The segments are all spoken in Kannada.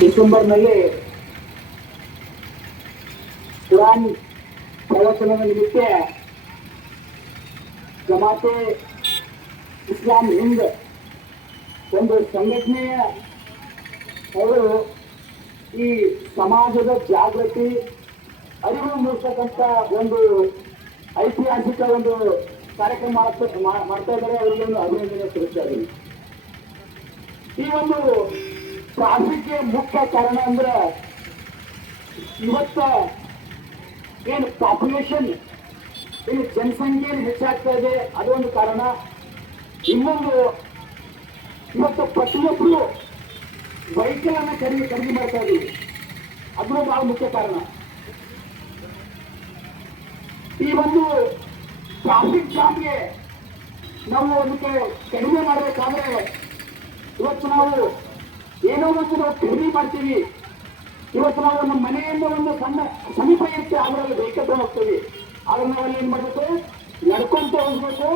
ಡಿಸೆಂಬರ್ನಲ್ಲಿ ಕುರಾನ್ ಪ್ರವಚನದ ನಿಮಿತ್ತ ಜಮಾತೆ ಇಸ್ಲಾಂ ಹಿಂದ್ ಒಂದು ಸಂಘಟನೆಯ ಅವರು ಈ ಸಮಾಜದ ಜಾಗೃತಿ ಅರಿವು ಮೂಡಿಸತಕ್ಕಂಥ ಒಂದು ಐತಿಹಾಸಿಕ ಒಂದು ಕಾರ್ಯಕ್ರಮ ಮಾಡ್ತಾ ಇದ್ದಾರೆ. ಅವರಿಗೆ ಒಂದು ಅಭಿನಂದನೆ ಸಲ್ಲಿಸ್ತಾ ಇದ್ದೀನಿ. ಈ ಒಂದು ಟ್ರಾಫಿಕ್ಗೆ ಮುಖ್ಯ ಕಾರಣ ಅಂದ್ರೆ ಇವತ್ತ ಏನು ಪಾಪ್ಯುಲೇಷನ್ ಏನು ಜನಸಂಖ್ಯೆ ಹೆಚ್ಚಾಗ್ತಾ ಇದೆ, ಅದೊಂದು ಕಾರಣ. ಇನ್ನೊಂದು ಇವತ್ತು ಪ್ರತಿಯೊಬ್ಬರು ವೆಹಿಕಲ್ ಅನ್ನ ಖರೀದಿ ಮಾಡ್ತಾ ಇದ್ದೀವಿ, ಅದನ್ನು ಬಹಳ ಮುಖ್ಯ ಕಾರಣ. ಈ ಒಂದು ಟ್ರಾಫಿಕ್ ಜಾಮ್ಗೆ ನಾವು ಅದಕ್ಕೆ ಕಡಿಮೆ ಮಾಡಬೇಕಾದ್ರೆ ಇವತ್ತು ನಾವು ಏನೋ ಒಂದು ನಾವು ಖರೀದಿ ಮಾಡ್ತೀವಿ. ಇವತ್ತು ನಾವು ನಮ್ಮ ಮನೆಯಿಂದ ಒಂದು ಸಣ್ಣ ಸಮೀಪ ಇರುತ್ತೆ, ಅದರಲ್ಲಿ ವೆಹಿಕಲ್ ತಗೊಂಡು ಹೋಗ್ತೀವಿ. ಆದ್ರೆ ನಾವಲ್ಲಿ ಏನ್ ಮಾಡಬೇಕು, ನಡ್ಕೊಂತ ಹೋಗ್ಬೇಕು.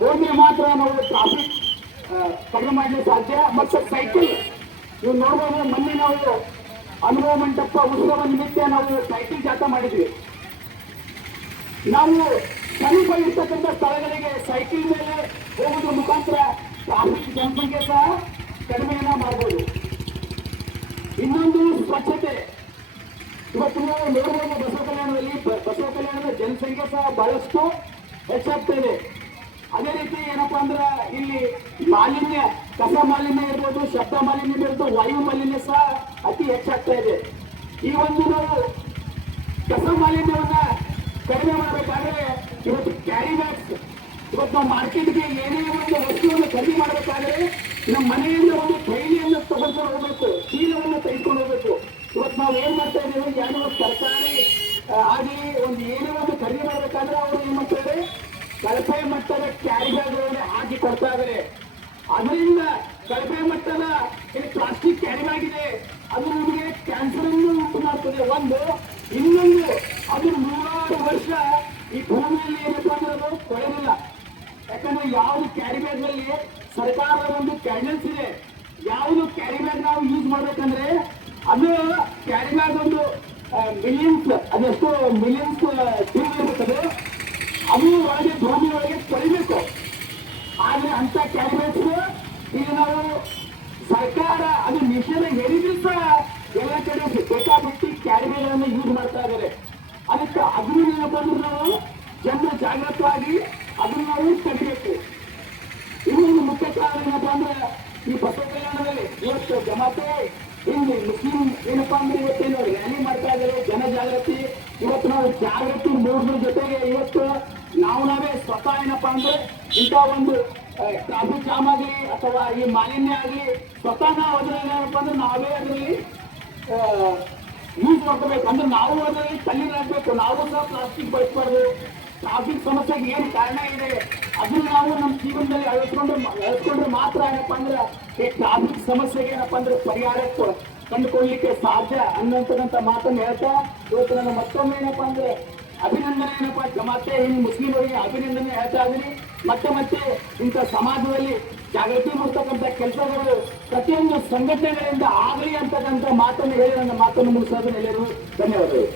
ಹೋದ್ರೆ ಮಾತ್ರ ನಾವು ಟ್ರಾಫಿಕ್ ಕಡಿಮೆ ಮಾಡಲಿಕ್ಕೆ ಸಾಧ್ಯ. ಮತ್ತೆ ಸೈಕಲ್ ನೀವು ನೋಡ್ಬೋದು, ಮೊನ್ನೆ ನಾವು ಅನುಭವ ಮಂಟಪ ಉತ್ಸವ ನಿಮಿತ್ತ ನಾವು ಸೈಕಲ್ ಜಾಥಾ ಮಾಡಿದ್ವಿ. ನಾವು ಸಮೀಪ ಇರ್ತಕ್ಕಂಥ ಸ್ಥಳಗಳಿಗೆ ಸೈಕಲ್ ಮೇಲೆ ಹೋಗೋದ್ರ ಮುಖಾಂತರ ಟ್ರಾಫಿಕ್ ಜನಸಂಖ್ಯೆ ಸಹ ಕಡಿಮೆಯನ್ನ ಮಾಡಬಹುದು. ಇನ್ನೊಂದು ಸ್ವಚ್ಛತೆ. ಇವತ್ತು ನಾವು ನೋಡಬಹುದು ಬಸವ ಕಲ್ಯಾಣದ ಜನಸಂಖ್ಯೆ ಸಹ ಬಹಳಷ್ಟು ಹೆಚ್ಚಾಗ್ತಾ ಇದೆ. ಅದೇ ರೀತಿ ಏನಪ್ಪಾ ಅಂದ್ರೆ ಇಲ್ಲಿ ಮಾಲಿನ್ಯ, ಕಸ ಮಾಲಿನ್ಯ ಇರ್ಬೋದು, ಶಬ್ದ ಮಾಲಿನ್ಯ ಇರ್ಬೋದು, ವಾಯು ಮಾಲಿನ್ಯ ಸಹ ಅತಿ ಹೆಚ್ಚಾಗ್ತಾ ಇದೆ. ಈ ಒಂದು ನಾವು ಕಸ ಮಾಲಿನ್ಯವನ್ನ ಕಡಿಮೆ ಮಾಡಬೇಕಾದ್ರೆ ಇವತ್ತು ಕ್ಯಾರಿ ಬ್ಯಾಗ್ಸ್, ಇವತ್ತು ನಾವು ಮಾರ್ಕೆಟ್ಗೆ ಏನೇ ಒಂದು ವಸ್ತುವನ್ನು ಖರೀದಿ ಮಾಡಬೇಕಾದ್ರೆ ನಮ್ಮ ಮನೆಯಿಂದ ಒಂದು ಥೈಲಿಯನ್ನು ತಗೊಂಡು ಹೋಗ್ಬೇಕು, ಚೀಲವನ್ನು ತೆಗೆದುಕೊಂಡು ಹೋಗ್ಬೇಕು. ಇವತ್ತು ನಾವು ಏನ್ ಮಾಡ್ತಾ ಇದ್ದೇವೆ, ಯಾರು ಸರ್ಕಾರಿ ಆಗಿ ಒಂದು ಏನೇ ಒಂದು ಖರೀದಿ ಮಾಡಬೇಕಾದ್ರೆ ಅವರು ಏನ್ ಮಾಡ್ತಾರೆ, ಕಳಪೆ ಮಟ್ಟದ ಕ್ಯಾರಿ ಬ್ಯಾಗ್ಗಳಲ್ಲಿ ಹಾಕಿ ಕೊಡ್ತಾ ಇದ್ದಾರೆ. ಅದರಿಂದ ಕಳಪೆ ಮಟ್ಟದ ಪ್ಲಾಸ್ಟಿಕ್ ಕ್ಯಾರಿ ಬ್ಯಾಗ್ ಇದೆ, ಅದು ನಮಗೆ ಕ್ಯಾನ್ಸರ್ ಅನ್ನು ಉಂಟು ಮಾಡ್ತದೆ. ಒಂದು ಇನ್ನೊಂದು, ಅದು 100 ವರ್ಷ ಈ ಭೂಮಿಯಲ್ಲಿ ಏನಪ್ಪಾ ಅಂದ್ರೆ ಅದು ಕೊಳೆದಿಲ್ಲ. ಯಾಕಂದ್ರೆ ಯಾವ್ದು ಕ್ಯಾರಿ ಬ್ಯಾಗ್ ನಲ್ಲಿ ಸರ್ಕಾರದ ಒಂದು ಗೈಡ್ಲೈನ್ಸ್ ಇದೆ. ಯಾವುದು ಕ್ಯಾರಿ ಬ್ಯಾಗ್ ನಾವು ಯೂಸ್ ಮಾಡ್ಬೇಕಂದ್ರೆ ಅದು ಕ್ಯಾರಿ ಬ್ಯಾಗ್ ಒಂದು ಮಿಲಿಯನ್ಸ್, ಅದೆಷ್ಟು ಮಿಲಿಯನ್ಸ್ ಇರ್ತದೆ, ಅದು ಒಳಗೆ ಭೂಮಿ ಒಳಗೆ ಕೊಳಿಬೇಕು. ಆದ್ರೆ ಅಂತ ಕ್ಯಾರಿ ಬ್ಯಾಗ್ಸ್ ಈಗ ನಾವು ಸರ್ಕಾರ ಅದು ನಿಷೇಧ ಹೇಳಿದ್ರು ಸಹ ಎಲ್ಲ ಕಡೆ ಬೇಕಾಬಿಟ್ಟು ಕ್ಯಾರಿ ಬ್ಯಾಗ್ಗಳನ್ನು ಯೂಸ್ ಮಾಡ್ತಾ ಇದ್ದಾರೆ. ಅದಕ್ಕೆ ಅದನ್ನು ಏನಪ್ಪ ಅಂದ್ರೆ ನಾವು ಜನರು ಜಾಗೃತವಾಗಿ ಅದನ್ನು ನಾವು ತಡಿಬೇಕು. ಇನ್ನೊಂದು ಮುಖ್ಯ ಕಾರಣ ಏನಪ್ಪಾ ಅಂದ್ರೆ ಈ ಬಸವ ಕಲ್ಯಾಣದಲ್ಲಿ ಇವತ್ತು ಜಮಾತೆ ಇಲ್ಲಿ ಮುಸ್ಲಿಂ ಏನಪ್ಪಾ ಅಂದ್ರೆ ಇವತ್ತೇನು ರ್ಯಾಲಿ ಮಾಡ್ತಾ ಇದ್ದಾರೆ, ಜನಜಾಗೃತಿ. ಇವತ್ತು ನಾವು ಜಾಗೃತಿ ಮೂಡಿದ್ರ ಜೊತೆಗೆ ಇವತ್ತು ನಾವೇ ಸ್ವತಃ ಏನಪ್ಪಾ ಅಂದ್ರೆ ಇಂಥ ಒಂದು ಟ್ರಾಫಿಕ್ ಜಾಮ್ ಆಗಲಿ ಅಥವಾ ಈ ಮಾಲಿನ್ಯ ಆಗಲಿ ಸ್ವತಃ ನಾವು ಅದರಲ್ಲಿ ಏನಪ್ಪಾ ಅಂದ್ರೆ ನಾವೇ ಅದರಲ್ಲಿ ಯೂಸ್ ಮಾಡ್ಕೋಬೇಕು. ಅಂದ್ರೆ ನಾವು ಅದರಲ್ಲಿ ತಣ್ಣೀರಾಗಬೇಕು, ನಾವು ಸಹ ಪ್ಲಾಸ್ಟಿಕ್ ಬಳಸಬಾರ್ದು. ಟ್ರಾಫಿಕ್ ಸಮಸ್ಯೆಗೆ ಏನು ಕಾರಣ ಇದೆ ಅದನ್ನ ನಾವು ನಮ್ಮ ಜೀವನದಲ್ಲಿ ಅಳಿಸ್ಕೊಂಡ್ರೆ ಮಾತ್ರ ಏನಪ್ಪಾ ಅಂದ್ರೆ ಈ ಟ್ರಾಫಿಕ್ ಸಮಸ್ಯೆಗೆ ಏನಪ್ಪಾ ಅಂದ್ರೆ ಪರಿಹಾರ ಕಂಡುಕೊಳ್ಳಲಿಕ್ಕೆ ಸಾಧ್ಯ ಅನ್ನೋಂತಕ್ಕಂಥ ಮಾತನ್ನು ಹೇಳ್ತಾ ಇವತ್ತು ನನ್ನ ಮತ್ತೊಮ್ಮೆ ಏನಪ್ಪಾ ಅಂದ್ರೆ ಅಭಿನಂದನೆ ಏನಪ್ಪಾ ಜಮಾತೆ ಹಿಂದ್ ಮುಸ್ಲಿಮರಿಗೆ ಅಭಿನಂದನೆ ಹೇಳ್ತಾ ಇದ್ದೀನಿ. ಮತ್ತೆ ಇಂಥ ಸಮಾಜದಲ್ಲಿ ಜಾಗೃತಿ ಮೂಡಿಸ್ತಕ್ಕಂಥ ಕೆಲಸಗಳು ಪ್ರತಿಯೊಂದು ಸಂಘಟನೆಗಳಿಂದ ಆಗಲಿ ಅಂತಕ್ಕಂಥ ಮಾತನ್ನು ಹೇಳಿ ನನ್ನ ಮಾತನ್ನು ಮುಗಿಸೋದನ್ನ ಎಲ್ಲರಿಗೂ ಧನ್ಯವಾದಗಳು.